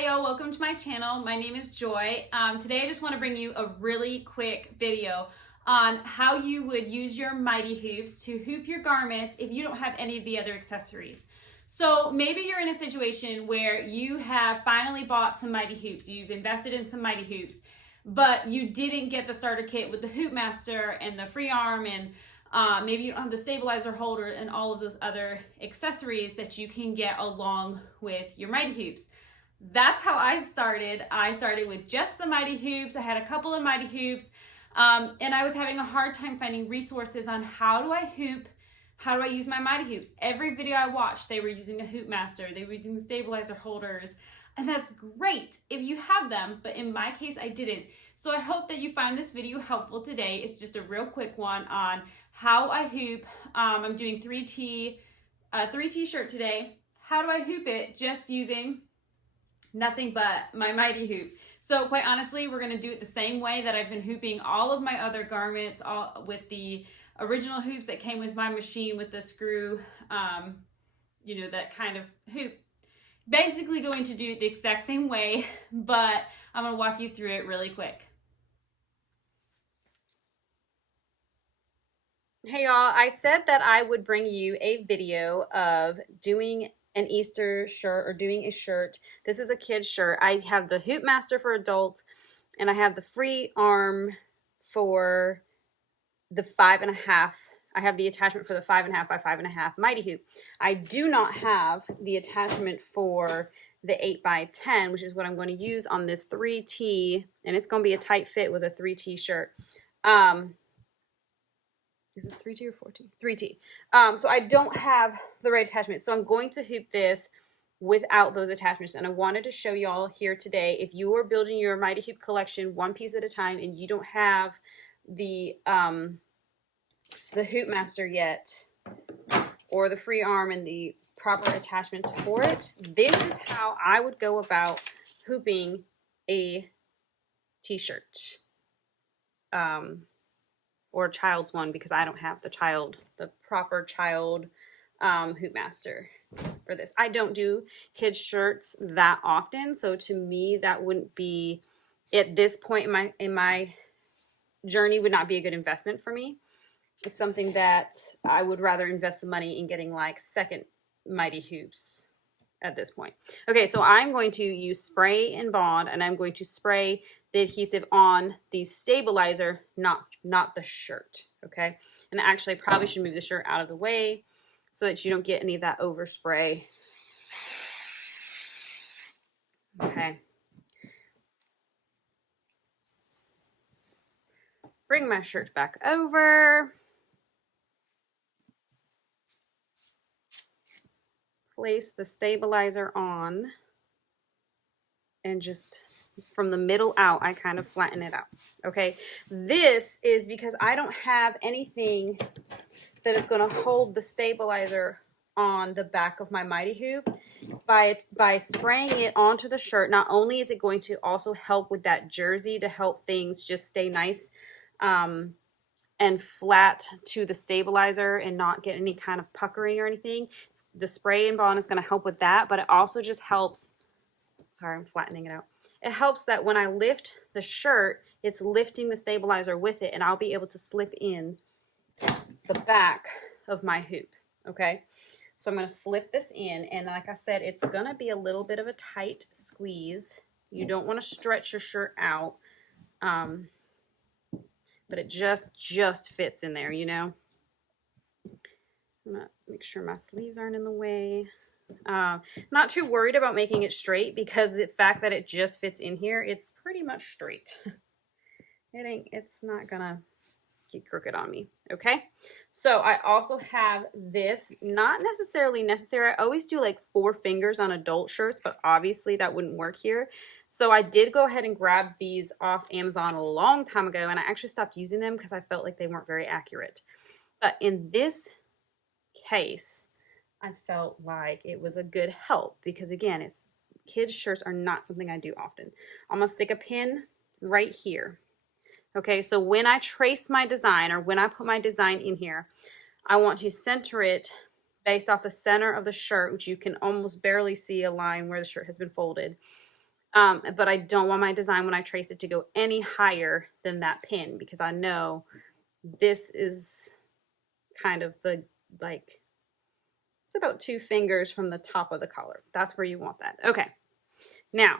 Hi y'all, welcome to my channel. My name is Joy. Today I just want to bring you a really quick video on how you would use your Mighty Hoops to hoop your garments if you don't have any of the other accessories. So maybe you're in a situation where you have finally bought some Mighty Hoops, you've invested in some Mighty Hoops, but you didn't get the starter kit with the HoopMaster and the free arm, and maybe you don't have the stabilizer holder and all of those other accessories that you can get along with your Mighty Hoops. That's how I started. I started with just the Mighty Hoops. I had a couple of Mighty Hoops, and I was having a hard time finding resources on how do I hoop, how do I use my Mighty Hoops. Every video I watched, they were using a HoopMaster, they were using the stabilizer holders, and that's great if you have them, but in my case, I didn't. So I hope that you find this video helpful today. It's just a real quick one on how I hoop. I'm doing 3T shirt today. How do I hoop it just using nothing but my Mighty Hoop? So quite honestly, we're going to do it the same way that I've been hooping all of my other garments, all with the original hoops that came with my machine with the screw, that kind of hoop. Basically going to do it the exact same way, but I'm going to walk you through it really quick. Hey y'all, I said that I would bring you a video of doing an Easter shirt or doing a shirt. This is a kid's shirt. I have the HoopMaster for adults, and I have the free arm for the 5.5. I have the attachment for the 5.5 by 5.5 Mighty Hoop. I do not have the attachment for the 8 by 10, which is what I'm going to use on this 3T, and it's going to be a tight fit with a 3T shirt. Is this 3T or 4T? 3T. So I don't have the right attachment. So I'm going to hoop this without those attachments. And I wanted to show y'all here today, if you are building your Mighty Hoop collection one piece at a time and you don't have the HoopMaster yet, or the free arm and the proper attachments for it, this is how I would go about hooping a t-shirt. Or a child's one, because I don't have the proper child HoopMaster for this. I don't do kids shirts that often, so to me that wouldn't be, at this point in my journey, would not be a good investment for me. It's something that I would rather invest the money in getting like second Mighty Hoops at this point. Okay, so I'm going to use spray and bond, and I'm going to spray the adhesive on the stabilizer, not the shirt, okay? And actually, I probably should move the shirt out of the way so that you don't get any of that overspray. Okay. Bring my shirt back over. Place the stabilizer on, and just from the middle out, I kind of flatten it out. Okay, this is because I don't have anything that is going to hold the stabilizer on the back of my Mighty Hoop. By spraying it onto the shirt, not only is it going to also help with that jersey to help things just stay nice and flat to the stabilizer and not get any kind of puckering or anything. The spray and bond is going to help with that, but it also just helps, sorry, I'm flattening it out. It helps that when I lift the shirt, it's lifting the stabilizer with it, and I'll be able to slip in the back of my hoop, okay? So I'm going to slip this in, and like I said, it's going to be a little bit of a tight squeeze. You don't want to stretch your shirt out, but it just fits in there, you know? I'm going to make sure my sleeves aren't in the way. Not too worried about making it straight, because the fact that it just fits in here, it's pretty much straight. It's not gonna get crooked on me. Okay, so I also have this, not necessarily necessary. I always do like 4 fingers on adult shirts, but obviously that wouldn't work here. So I did go ahead and grab these off Amazon a long time ago, and I actually stopped using them because I felt like they weren't very accurate. But in this case, I felt like it was a good help, because again, kids shirts are not something I do often. I'm gonna stick a pin right here. Okay, so when I trace my design, or when I put my design in here, I want to center it based off the center of the shirt, which you can almost barely see a line where the shirt has been folded. But I don't want my design when I trace it to go any higher than that pin, because I know this is kind of the, like, it's about 2 fingers from the top of the collar. That's where you want that. Okay, now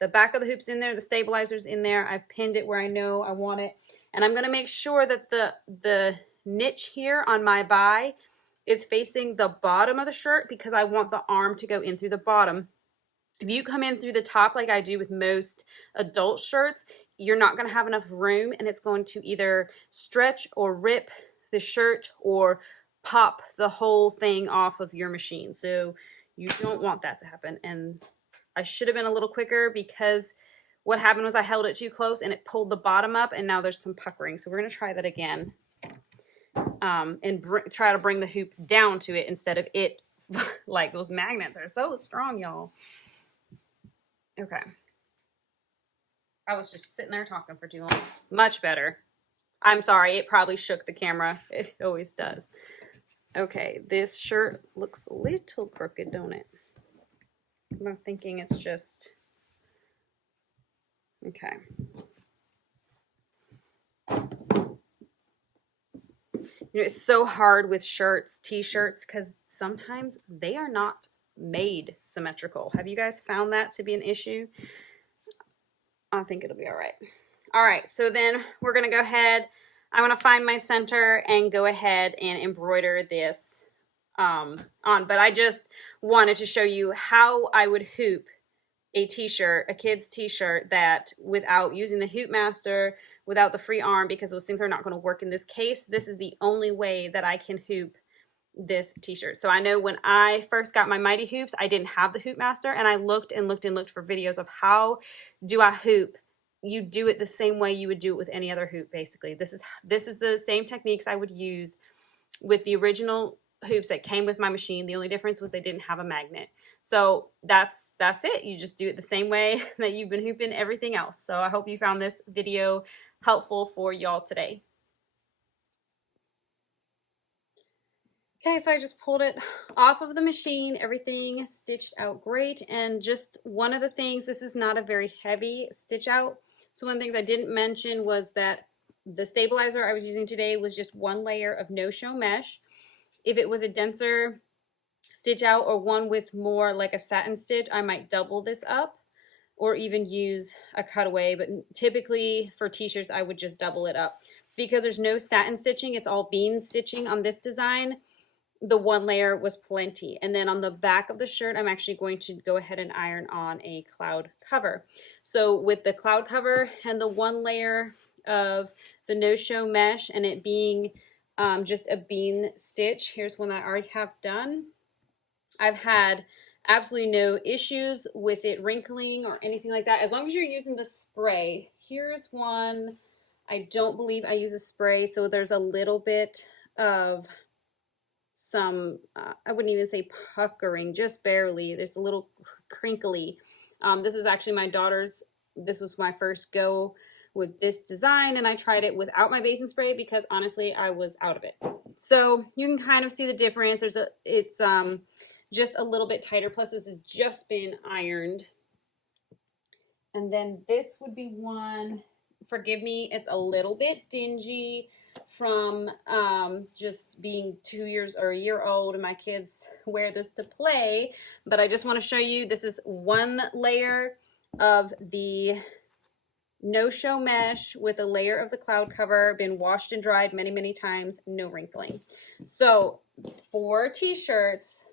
the back of the hoop's in there, the stabilizer's in there. I've pinned it where I know I want it. And I'm gonna make sure that the niche here on my buy is facing the bottom of the shirt, because I want the arm to go in through the bottom. If you come in through the top like I do with most adult shirts, you're not going to have enough room, and it's going to either stretch or rip the shirt or pop the whole thing off of your machine. So you don't want that to happen. And I should have been a little quicker, because what happened was I held it too close and it pulled the bottom up, and now there's some puckering. So we're going to try that again, and try to bring the hoop down to it instead of it. Like, those magnets are so strong, y'all. Okay. I was just sitting there talking for too long. Much better. I'm sorry, it probably shook the camera. It always does. Okay, this shirt looks a little crooked, don't it? I'm thinking it's just... Okay. You know, it's so hard with shirts, t-shirts, because sometimes they are not made symmetrical. Have you guys found that to be an issue? I think it'll be all right. All right, so then we're gonna go ahead. I want to find my center and go ahead and embroider this on. But I just wanted to show you how I would hoop a t-shirt, a kid's t-shirt, that without using the HoopMaster, without the free arm, because those things are not going to work in this case. This is the only way that I can hoop this t-shirt. So I know when I first got my Mighty Hoops, I didn't have the HoopMaster, and I looked and looked and looked for videos of how do I hoop. You do it the same way you would do it with any other hoop, basically. This is the same techniques I would use with the original hoops that came with my machine. The only difference was they didn't have a magnet. So that's it. You just do it the same way that you've been hooping everything else. So I hope you found this video helpful for y'all today. Okay, so I just pulled it off of the machine. Everything stitched out great. And just one of the things, this is not a very heavy stitch out. So one of the things I didn't mention was that the stabilizer I was using today was just 1 layer of no-show mesh. If it was a denser stitch out or one with more like a satin stitch, I might double this up or even use a cutaway. But typically for t-shirts, I would just double it up. Because there's no satin stitching, it's all bean stitching on this design. The 1 layer was plenty. And then on the back of the shirt, I'm actually going to go ahead and iron on a cloud cover. So with the cloud cover and the 1 layer of the no-show mesh and it being just a bean stitch, here's one that I already have done. I've had absolutely no issues with it wrinkling or anything like that, as long as you're using the spray. Here's one. I don't believe I use a spray, so there's a little bit of some, I wouldn't even say puckering, just barely. There's a little crinkly. This is actually my daughter's. This was my first go with this design, and I tried it without my basin spray because honestly I was out of it. So you can kind of see the difference. It's just a little bit tighter, plus this has just been ironed. And then this would be one, forgive me, it's a little bit dingy from just being 2 years or a year old, and my kids wear this to play. But I just want to show you, this is 1 layer of the no-show mesh with a layer of the cloud cover, been washed and dried many, many times, no wrinkling. So for t-shirts,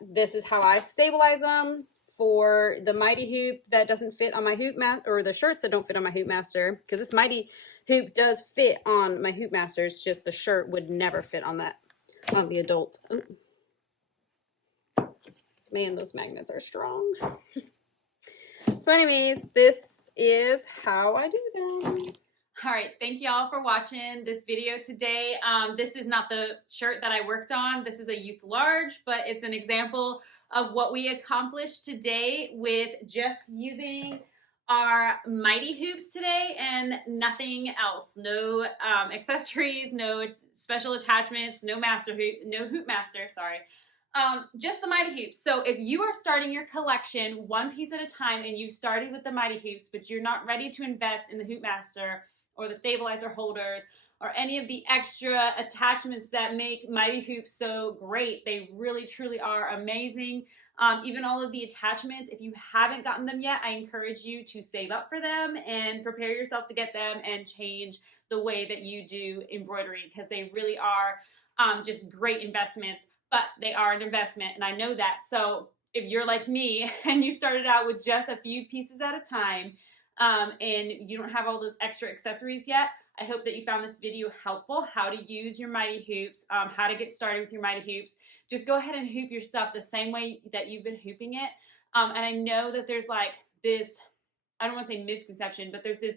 this is how I stabilize them. For the Mighty Hoop that doesn't fit on my HoopMaster, or the shirts that don't fit on my HoopMaster, because this Mighty Hoop does fit on my HoopMaster, it's just the shirt would never fit on that, on the adult. Ooh. Man, those magnets are strong. So anyways, this is how I do them. All right, thank y'all for watching this video today. This is not the shirt that I worked on. This is a youth large, but it's an example of what we accomplished today with just using our Mighty Hoops today and nothing else. No accessories, no special attachments, no HoopMaster, sorry. Just the Mighty Hoops. So if you are starting your collection one piece at a time and you've started with the Mighty Hoops, but you're not ready to invest in the HoopMaster or the stabilizer holders or any of the extra attachments that make Mighty Hoops so great, they really truly are amazing. Even all of the attachments, if you haven't gotten them yet, I encourage you to save up for them and prepare yourself to get them and change the way that you do embroidery, because they really are just great investments. But they are an investment, and I know that. So if you're like me and you started out with just a few pieces at a time, and you don't have all those extra accessories yet, I hope that you found this video helpful. How to use your Mighty Hoops, how to get started with your Mighty Hoops. Just go ahead and hoop your stuff the same way that you've been hooping it. And I know that there's like this, I don't want to say misconception, but there's this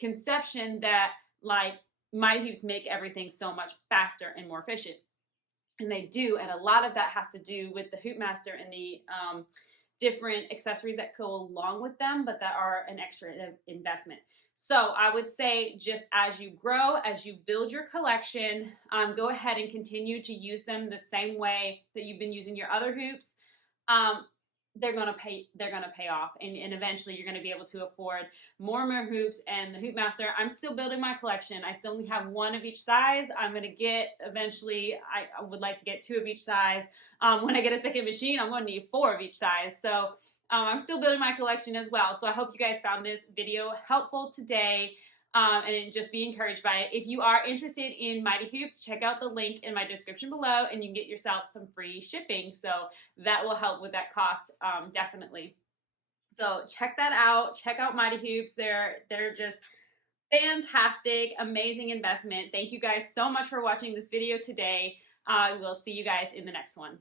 conception that like Mighty Hoops make everything so much faster and more efficient. And they do, and a lot of that has to do with the HoopMaster and the different accessories that go along with them, but that are an extra investment. So I would say, just as you grow, as you build your collection, go ahead and continue to use them the same way that you've been using your other hoops. They're gonna pay off, and eventually you're gonna be able to afford more and more hoops. And the HoopMaster, I'm still building my collection. I still only have one of each size. I'm gonna get eventually. I would like to get 2 of each size. When I get a second machine, I'm gonna need 4 of each size. So I'm still building my collection as well. So I hope you guys found this video helpful today. And just be encouraged by it. If you are interested in Mighty Hoops, check out the link in my description below and you can get yourself some free shipping. So that will help with that cost, definitely. So check that out. Check out Mighty Hoops. They're just fantastic, amazing investment. Thank you guys so much for watching this video today. We'll see you guys in the next one.